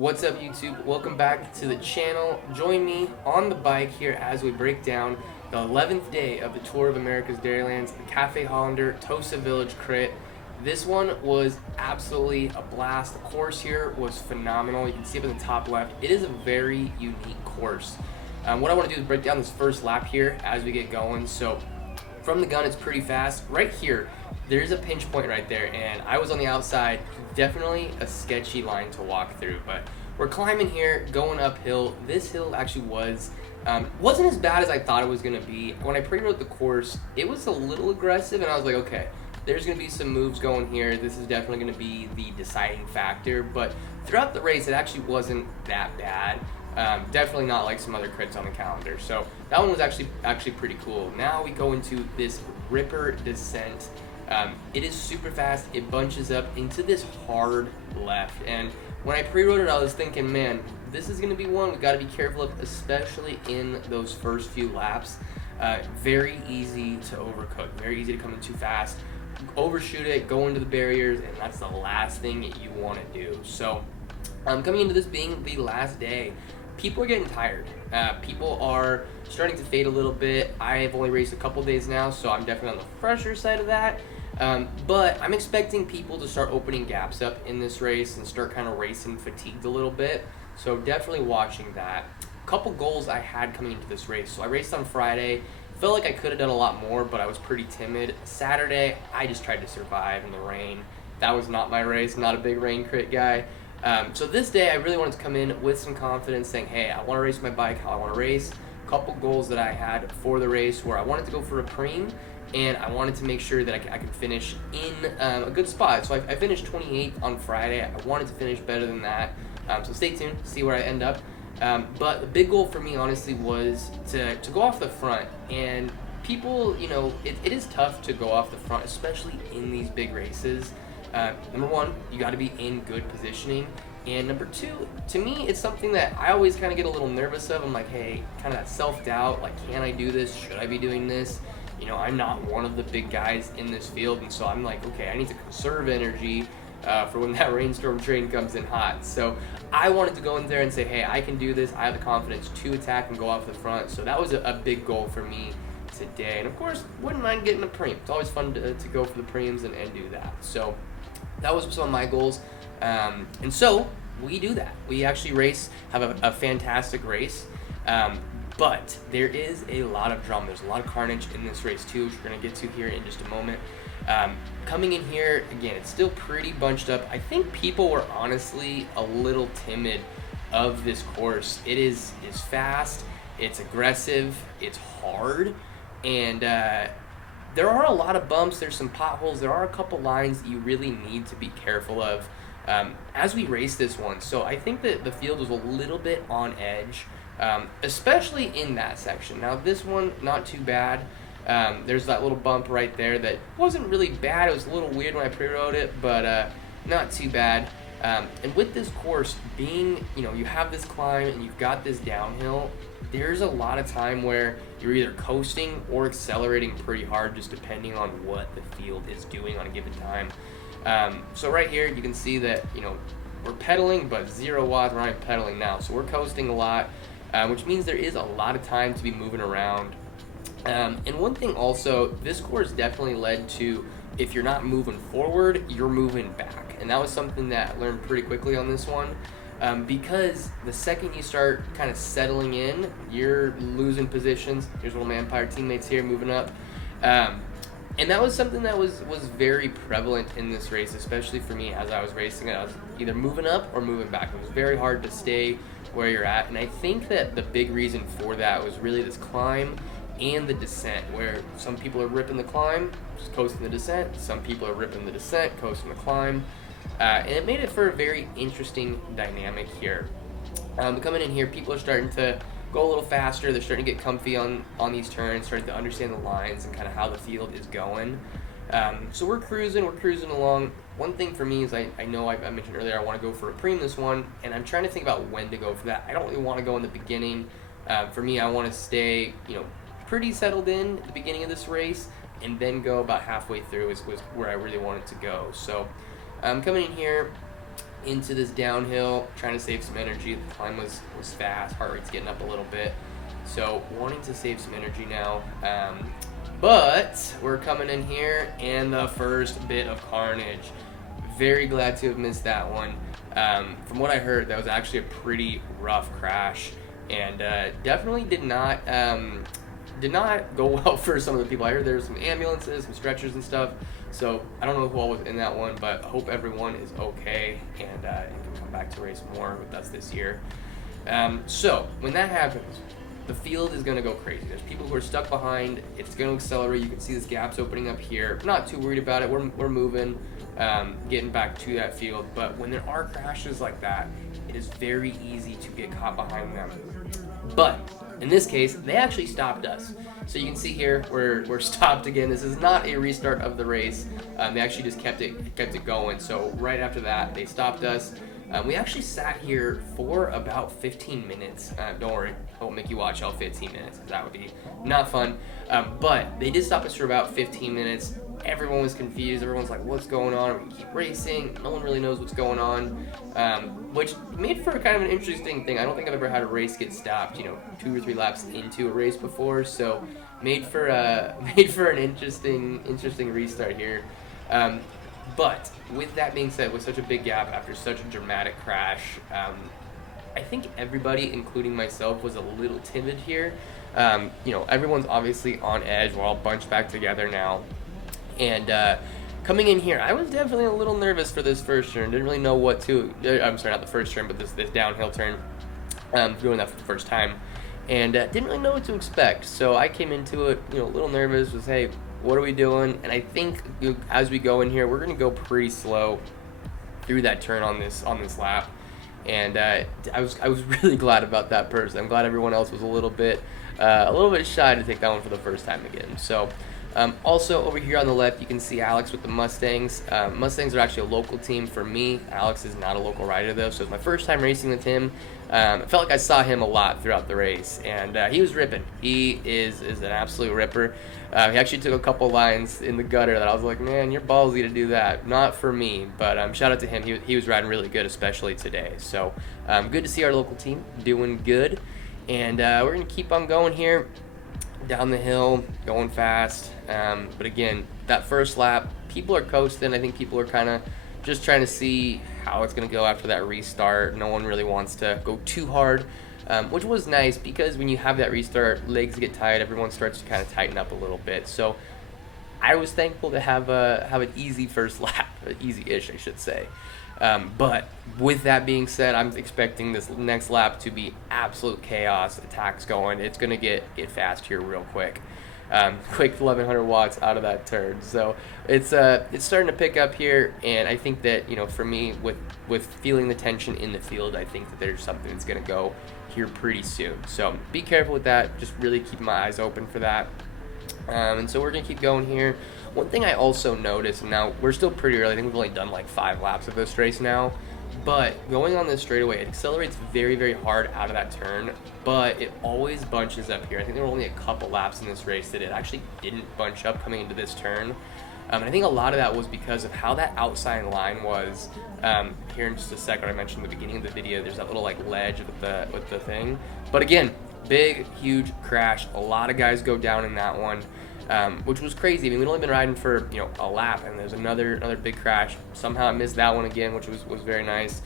What's up, YouTube? Welcome back to the channel. Join me on the bike here as we break down the 11th day of the Tour of America's Dairylands, the Cafe Hollander Tosa Village Crit. This one was absolutely a blast. The course here was phenomenal. You can see up in the top left, it is a very unique course. What I want to do is break down this first lap here as we get going. So from the gun, it's pretty fast. Right here, there's a pinch point right there, and I was on the outside. Definitely a sketchy line to walk through, but we're climbing here, going uphill. This hill actually wasn't as bad as I thought it was gonna be. When I pre-wrote the course, it was a little aggressive, and I was like, okay, there's gonna be some moves going here. This is definitely gonna be the deciding factor, but throughout the race, it actually wasn't that bad. Definitely not like some other crits on the calendar. So that one was actually pretty cool. Now we go into this ripper descent. It is super fast. It bunches up into this hard left. And when I pre-wrote it, I was thinking, man, this is going to be one we got to be careful of, especially in those first few laps. Very easy to overcook. Very easy to come in too fast. Overshoot it, go into the barriers, and that's the last thing you want to do. So coming into this being the last day, people are getting tired. People are starting to fade a little bit. I've only raced a couple days now, so I'm definitely on the fresher side of that. But I'm expecting people to start opening gaps up in this race and start kind of racing fatigued a little bit. So definitely watching that. A couple goals I had coming into this race. So I raced on Friday. Felt like I could have done a lot more, but I was pretty timid. Saturday, I just tried to survive in the rain. That was not my race. Not a big rain crit guy. So this day, I really wanted to come in with some confidence, saying, hey, I want to race my bike how I want to race. A couple goals that I had for the race where I wanted to go for a preem, and I wanted to make sure that I could finish in a good spot. So I finished 28th on Friday. I wanted to finish better than that. So stay tuned, see where I end up. But the big goal for me, honestly, was to go off the front. And people, it is tough to go off the front, especially in these big races. Number one, you got to be in good positioning. And number two, to me, it's something that I always kind of get a little nervous of. I'm like, hey, kind of that self-doubt, like, can I do this? Should I be doing this? I'm not one of the big guys in this field, and so I'm like, okay, I need to conserve energy for when that rainstorm train comes in hot. So I wanted to go in there and say, hey, I can do this. I have the confidence to attack and go off the front. So that was a big goal for me today. And of course, wouldn't mind getting a preem. It's always fun to go for the preems and do that. So that was some of my goals. And so we do that. We actually have a fantastic race. But there is a lot of drama. There's a lot of carnage in this race too, which we're going to get to here in just a moment. Coming in here, again, it's still pretty bunched up. I think people were honestly a little timid of this course. It's fast, it's aggressive, it's hard, and there are a lot of bumps. There's some potholes. There are a couple lines that you really need to be careful of as we race this one. So I think that the field was a little bit on edge. Especially in that section. Now this one, not too bad. There's that little bump right there that wasn't really bad. It was a little weird when I pre-wrote it, but not too bad. And with this course being, you have this climb and you've got this downhill, there's a lot of time where you're either coasting or accelerating pretty hard, just depending on what the field is doing on a given time. So right here, you can see that, we're pedaling, but 0 watts, we're not even pedaling now. So we're coasting a lot. Which means there is a lot of time to be moving around. And one thing also, this course definitely led to, if you're not moving forward, you're moving back. And that was something that I learned pretty quickly on this one. Because the second you start kind of settling in, you're losing positions. Here's one of my Empyr teammates here moving up. And that was something that was very prevalent in this race, especially for me as I was racing it. I was either moving up or moving back. It was very hard to stay where you're at. And I think that the big reason for that was really this climb and the descent, where some people are ripping the climb, just coasting the descent. Some people are ripping the descent, coasting the climb. And it made it for a very interesting dynamic here. Coming in here, people are starting to go a little faster. They're starting to get comfy on these turns, starting to understand the lines and kind of how the field is going. So we're cruising along. One thing for me is I know I mentioned earlier I want to go for a preem this one, and I'm trying to think about when to go for that. I don't really want to go in the beginning. For me, I want to stay pretty settled in at the beginning of this race, and then go about halfway through was where I really wanted to go. So coming in here, into this downhill, trying to save some energy. The climb was fast, heart rate's getting up a little bit, so wanting to save some energy now. But we're coming in here, and the first bit of carnage. Very glad to have missed that one. From what I heard, that was actually a pretty rough crash, and definitely did not go well for some of the people. I heard there were some ambulances, some stretchers and stuff, so I don't know who all was in that one, but hope everyone is okay and can come back to race more with us this year. So when that happens, the field is going to go crazy. There's people who are stuck behind. It's going to accelerate. You can see this gap's opening up here. Not too worried about it. We're moving, getting back to that field. But when there are crashes like that, it is very easy to get caught behind them. But in this case, they actually stopped us. So you can see here, we're stopped again. This is not a restart of the race. They actually just kept it going. So right after that, they stopped us. We actually sat here for about 15 minutes. Don't worry, I won't make you watch all 15 minutes, because that would be not fun. But they did stop us for about 15 minutes. Everyone was confused. Everyone's like, what's going on? We keep racing. No one really knows what's going on, which made for kind of an interesting thing. I don't think I've ever had a race get stopped, 2 or 3 laps into a race before. So made for an interesting restart here. But with that being said, with such a big gap after such a dramatic crash, I think everybody, including myself, was a little timid here. Everyone's obviously on edge. We're all bunched back together now. And coming in here, I was definitely a little nervous for this first turn. Didn't really know what to... I'm sorry, not the first turn, but this downhill turn. Doing that for the first time. And didn't really know what to expect. So I came into it, a little nervous. Was, hey, what are we doing? And I think as we go in here, we're going to go pretty slow through that turn on this lap. And I was really glad about that person. I'm glad everyone else was a little bit shy to take that one for the first time again. So also over here on the left, you can see Alex with the Mustangs. Mustangs are actually a local team for me. Alex is not a local rider though, so it's my first time racing with him. I felt like I saw him a lot throughout the race, and he was ripping. He is an absolute ripper. He actually took a couple lines in the gutter that I was like, man, you're ballsy to do that. Not for me, but shout out to him. He was riding really good, especially today. So good to see our local team doing good, and we're going to keep on going here down the hill, going fast. But again, that first lap, people are coasting. I think people are kind of just trying to see how it's going to go after that restart. No one really wants to go too hard, which was nice because when you have that restart, legs get tight, everyone starts to kind of tighten up a little bit. So I was thankful to have an easy first lap, easy-ish, I should say. But with that being said, I'm expecting this next lap to be absolute chaos, attacks going. It's going to get fast here real quick. Quick 1100 watts out of that turn. So it's starting to pick up here, and I think that, for me, with feeling the tension in the field, I think that there's something that's going to go here pretty soon. So be careful with that. Just really keep my eyes open for that. And so we're going to keep going here. One thing I also noticed, and now we're still pretty early, I think we've only done like 5 laps of this race now, but going on this straightaway, it accelerates very, very hard out of that turn, but it always bunches up here. I think there were only a couple laps in this race that it actually didn't bunch up coming into this turn. And I think a lot of that was because of how that outside line was. Here in just a second, I mentioned at the beginning of the video, there's that little like ledge with the thing. But again, big, huge crash. A lot of guys go down in that one. Which was crazy. I mean, we'd only been riding for a lap, and there's another big crash. Somehow I missed that one again, which was very nice.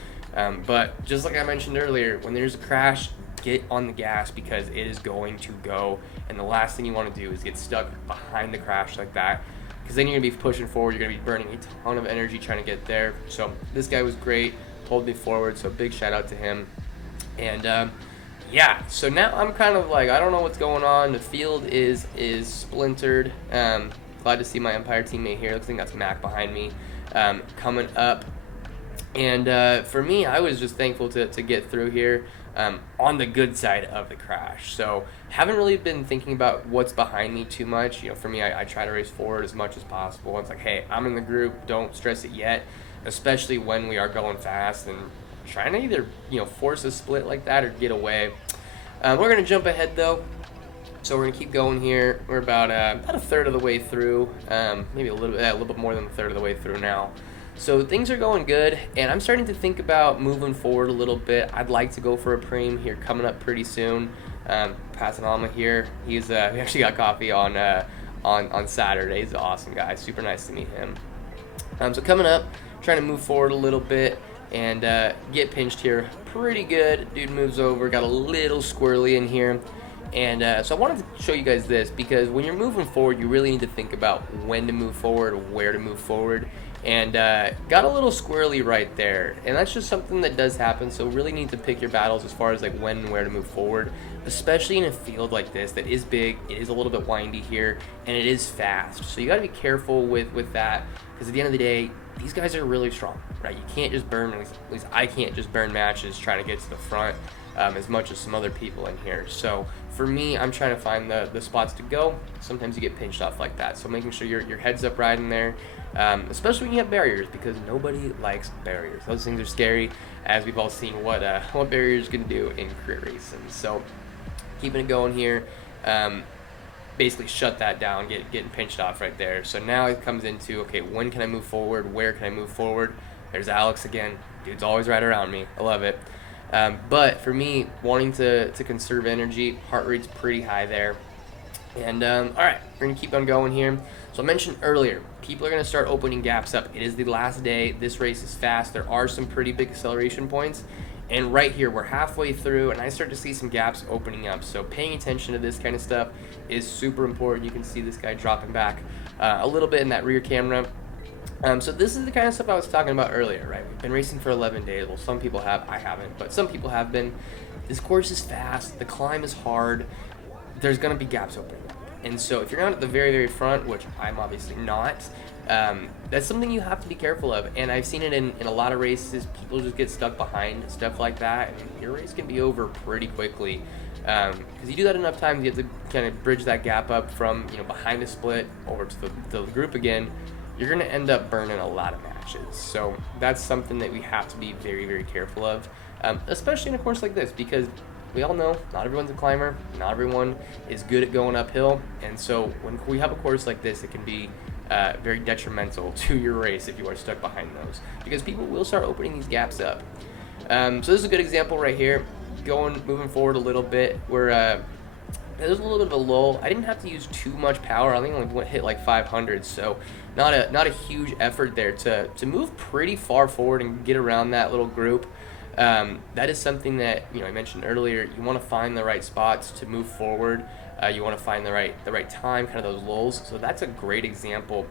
But just like I mentioned earlier, when there's a crash, get on the gas because it is going to go. And the last thing you want to do is get stuck behind the crash like that, because then you're gonna be pushing forward. You're gonna be burning a ton of energy trying to get there. So this guy was great, pulled me forward. So big shout out to him. And yeah, so now I'm kind of like, I don't know what's going on. The field is splintered. Glad to see my Empyr teammate here. Looks like that's Mac behind me coming up. And for me, I was just thankful to get through here on the good side of the crash. So haven't really been thinking about what's behind me too much. For me, I try to race forward as much as possible. It's like, hey, I'm in the group. Don't stress it yet, especially when we are going fast and trying to either force a split like that or get away. We're gonna jump ahead though, so we're gonna keep going here. We're about a third of the way through, maybe a little bit more than a third of the way through now. So things are going good, and I'm starting to think about moving forward a little bit. I'd like to go for a preem here coming up pretty soon. Passing Alma here. We actually got coffee on Saturday. He's an awesome guy. Super nice to meet him. So coming up, trying to move forward a little bit and get pinched here pretty good. Dude moves over, got a little squirrely in here. And so I wanted to show you guys this, because when you're moving forward, you really need to think about when to move forward, where to move forward. And got a little squirrely right there, and that's just something that does happen. So really need to pick your battles as far as like when and where to move forward, especially in a field like this that is big. It is a little bit windy here, and it is fast, so you got to be careful with that, because at the end of the day, these guys are really strong, right? You can't just burn, at least I can't just burn matches trying to get to the front as much as some other people in here. So for me, I'm trying to find the spots to go. Sometimes you get pinched off like that, so making sure your head's up riding there. Especially when you have barriers, because nobody likes barriers. Those things are scary, as we've all seen what barriers can do in career racing. So keeping it going here, basically shut that down, getting pinched off right there. So now it comes into, okay, when can I move forward? Where can I move forward? There's Alex again. Dude's always right around me. I love it. But for me, wanting to conserve energy, heart rate's pretty high there. And all right, we're gonna keep on going here. So I mentioned earlier, people are gonna start opening gaps up. It is the last day. This race is fast. There are some pretty big acceleration points. And right here, we're halfway through, and I start to see some gaps opening up. So paying attention to this kind of stuff is super important. You can see this guy dropping back a little bit in that rear camera. So this is the kind of stuff I was talking about earlier, right? We've been racing for 11 days. Well, some people have. I haven't, but some people have been. This course is fast. The climb is hard. There's going to be gaps opening up. And so if you're not at the very, very front, which I'm obviously not, that's something you have to be careful of. And I've seen it in a lot of races. People just get stuck behind stuff like that, and your race can be over pretty quickly. Because you do that enough times, you have to kind of bridge that gap up from behind a split over to the group again. You're going to end up burning a lot of matches. So that's something that we have to be very, very careful of, especially in a course like this, because we all know not everyone's a climber, not everyone is good at going uphill, and so when we have a course like this, it can be very detrimental to your race if you are stuck behind those, because people will start opening these gaps up. So this is a good example right here. Moving forward a little bit, where there's a little bit of a lull. I didn't have to use too much power. I think I only hit like 500, so not a huge effort there to move pretty far forward and get around that little group. That is something that I mentioned earlier. You want to find the right spots to move forward. You want to find the right time, kind of those lulls. So that's a great example.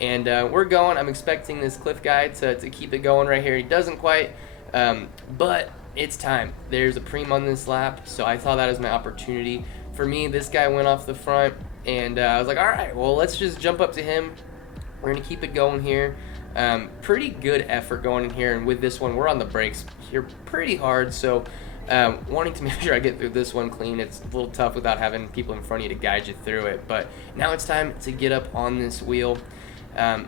And we're going. I'm expecting this Cliff guy to keep it going right here. He doesn't quite, but it's time. There's a preem on this lap, so I saw that as my opportunity. For me, this guy went off the front, and I was like, all right, well, let's just jump up to him. We're going to keep it going here. Pretty good effort going in here, and with this one, we're on the brakes here pretty hard, so wanting to make sure I get through this one clean. It's a little tough without having people in front of you to guide you through it, but now it's time to get up on this wheel.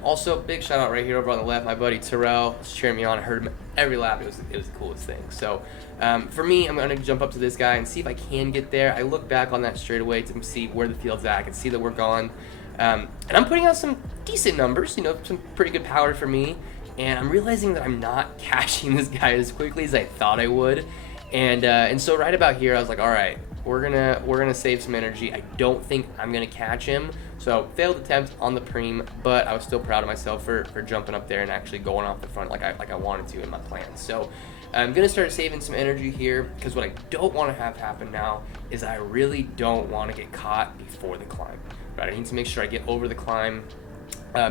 Also, big shout out right here over on the left, my buddy Terrell was cheering me on. I heard him every lap. It was the coolest thing. So for me, I'm going to jump up to this guy and see if I can get there. I look back on that straightaway to see where the field's at. I can see that we're gone. And I'm putting out some decent numbers, some pretty good power for me. And I'm realizing that I'm not catching this guy as quickly as I thought I would. And so right about here, I was like, all right, we're gonna save some energy. I don't think I'm gonna catch him. So failed attempt on the preem, but I was still proud of myself for jumping up there and actually going off the front like I wanted to in my plan. So I'm gonna start saving some energy here, because what I don't want to have happen now is I really don't want to get caught before the climb. Right? I need to make sure I get over the climb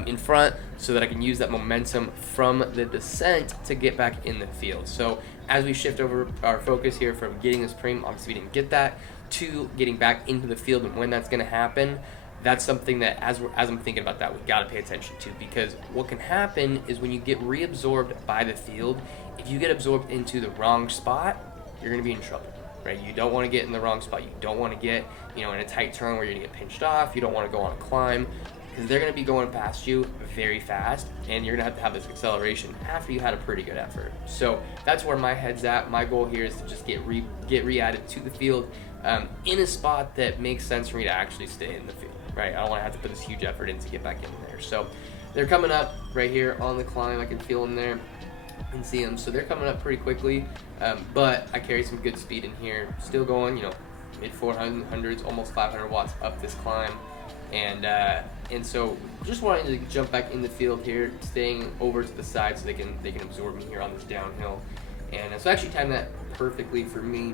in front, so that I can use that momentum from the descent to get back in the field. So as we shift over our focus here from getting this preem, obviously we didn't get that, to getting back into the field, and when that's going to happen, that's something that as I'm thinking about that, we've got to pay attention to, because what can happen is when you get reabsorbed by the field, if you get absorbed into the wrong spot, you're going to be in trouble. Right? You don't want to get in the wrong spot. You don't want to get in a tight turn where you're going to get pinched off. You don't want to go on a climb, because they're going to be going past you very fast, and you're going to have this acceleration after you had a pretty good effort. So that's where my head's at. My goal here is to just get re-added to the field in a spot that makes sense for me to actually stay in the field. Right? I don't want to have to put this huge effort in to get back in there. So they're coming up right here on the climb. I can feel them there and see them. So they're coming up pretty quickly, but I carry some good speed in here. Still going, mid 400s, almost 500 watts up this climb. And so just wanting to jump back in the field here, staying over to the side so they can absorb me here on this downhill. And so I actually timed that perfectly for me.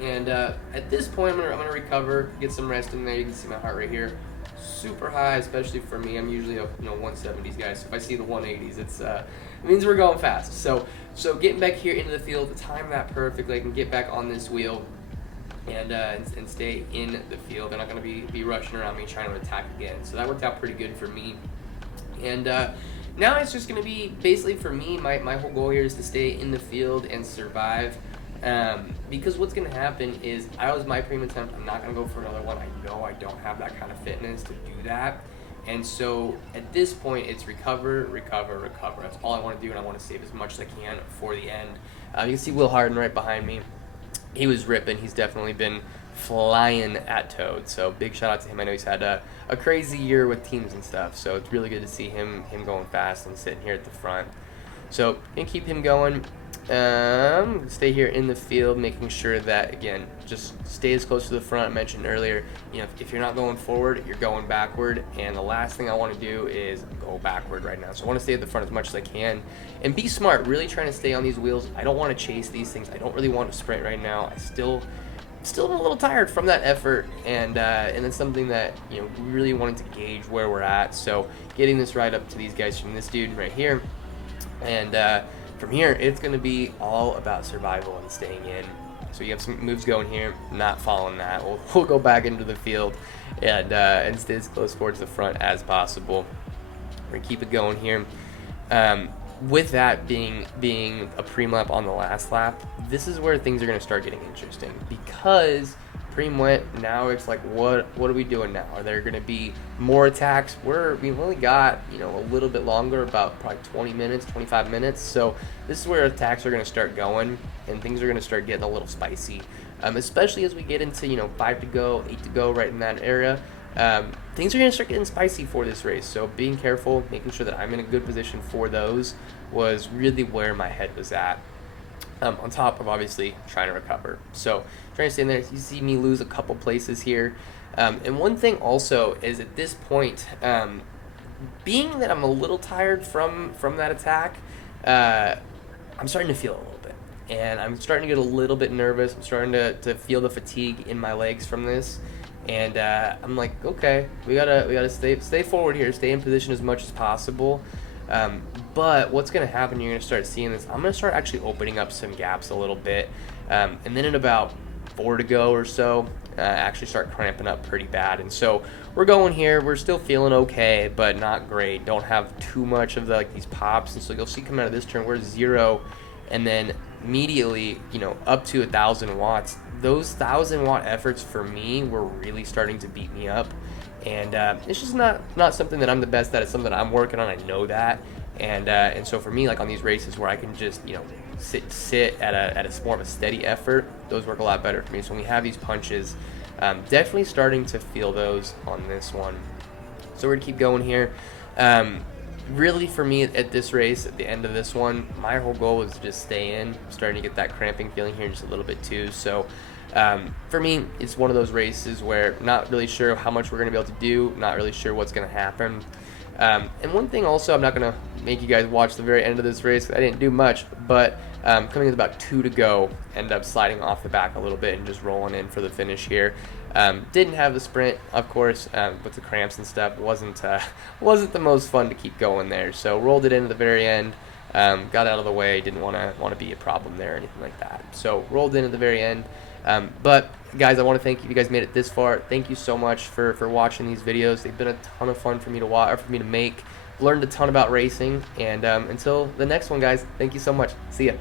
And at this point, I'm gonna recover, get some rest in there. You can see my heart rate here, super high, especially for me. I'm usually a 170s guy, so if I see the 180s, it means we're going fast. So getting back here into the field, time that perfectly. I can get back on this wheel and stay in the field. They're not going to be rushing around me trying to attack again. So that worked out pretty good for me. And now it's just going to be basically for me, my whole goal here is to stay in the field and survive. Because what's going to happen is my premium attempt. I'm not going to go for another one. I know I don't have that kind of fitness to do that. And so at this point, it's recover, recover, recover. That's all I want to do, and I want to save as much as I can for the end. You can see Will Harden right behind me. He was ripping. He's definitely been flying at Toad. So big shout out to him. I know he's had a crazy year with teams and stuff. So it's really good to see him going fast and sitting here at the front. So gonna keep him going. Stay here in the field, making sure that, again, just stay as close to the front. I mentioned earlier, if you're not going forward, you're going backward, and the last thing I want to do is go backward right now. So I want to stay at the front as much as I can and be smart, really trying to stay on these wheels. I don't want to chase these things. I don't really want to sprint right now. I still am a little tired from that effort, and it's something that really wanting to gauge where we're at. So getting this right up to these guys from this dude right here, and from here, it's going to be all about survival and staying in. So you have some moves going here, not following that. We'll go back into the field and stay as close towards the front as possible. We're going to keep it going here. With that being a pre-lap on the last lap, this is where things are going to start getting interesting, because Preem went, now it's like, what are we doing now? Are there going to be more attacks? We've only got a little bit longer, about probably 20 minutes, 25 minutes. So this is where attacks are going to start going, and things are going to start getting a little spicy, especially as we get into 5 to go, 8 to go, right in that area. Things are going to start getting spicy for this race. So being careful, making sure that I'm in a good position for those was really where my head was at. On top of obviously trying to recover. So trying to stay in there. You see me lose a couple places here. And one thing also is at this point, being that I'm a little tired from that attack, I'm starting to feel it a little bit. And I'm starting to get a little bit nervous. I'm starting to feel the fatigue in my legs from this. And I'm like, okay, we gotta stay forward here, stay in position as much as possible. But what's going to happen, you're going to start seeing this, I'm going to start actually opening up some gaps a little bit. And then in about 4 to go or so, actually start cramping up pretty bad. And so we're going here. We're still feeling okay, but not great. Don't have too much of these pops. And so you'll see coming out of this turn, we're 0. And then immediately, up to 1,000 watts. Those 1,000-watt efforts for me were really starting to beat me up. And it's just not something that I'm the best at. It's something that I'm working on. I know that. And so for me, on these races where I can just sit at a more of a steady effort, those work a lot better for me. So when we have these punches, definitely starting to feel those on this one. So we're gonna keep going here. Really for me at this race, at the end of this one, my whole goal was to just stay in. I'm starting to get that cramping feeling here just a little bit too. So for me, it's one of those races where not really sure how much we're going to be able to do, not really sure what's going to happen. And one thing also, I'm not going to make you guys watch the very end of this race. I didn't do much, but coming with about 2 to go, end up sliding off the back a little bit and just rolling in for the finish here. Didn't have the sprint, of course, with the cramps and stuff. Wasn't the most fun to keep going there. So rolled it into the very end. Got out of the way. Didn't want to be a problem there or anything like that. So rolled in at the very end. But guys, I want to thank you. If you guys made it this far, thank you so much for watching these videos. They've been a ton of fun for me to watch, or for me to make. Learned a ton about racing. And until the next one, guys, thank you so much. See ya.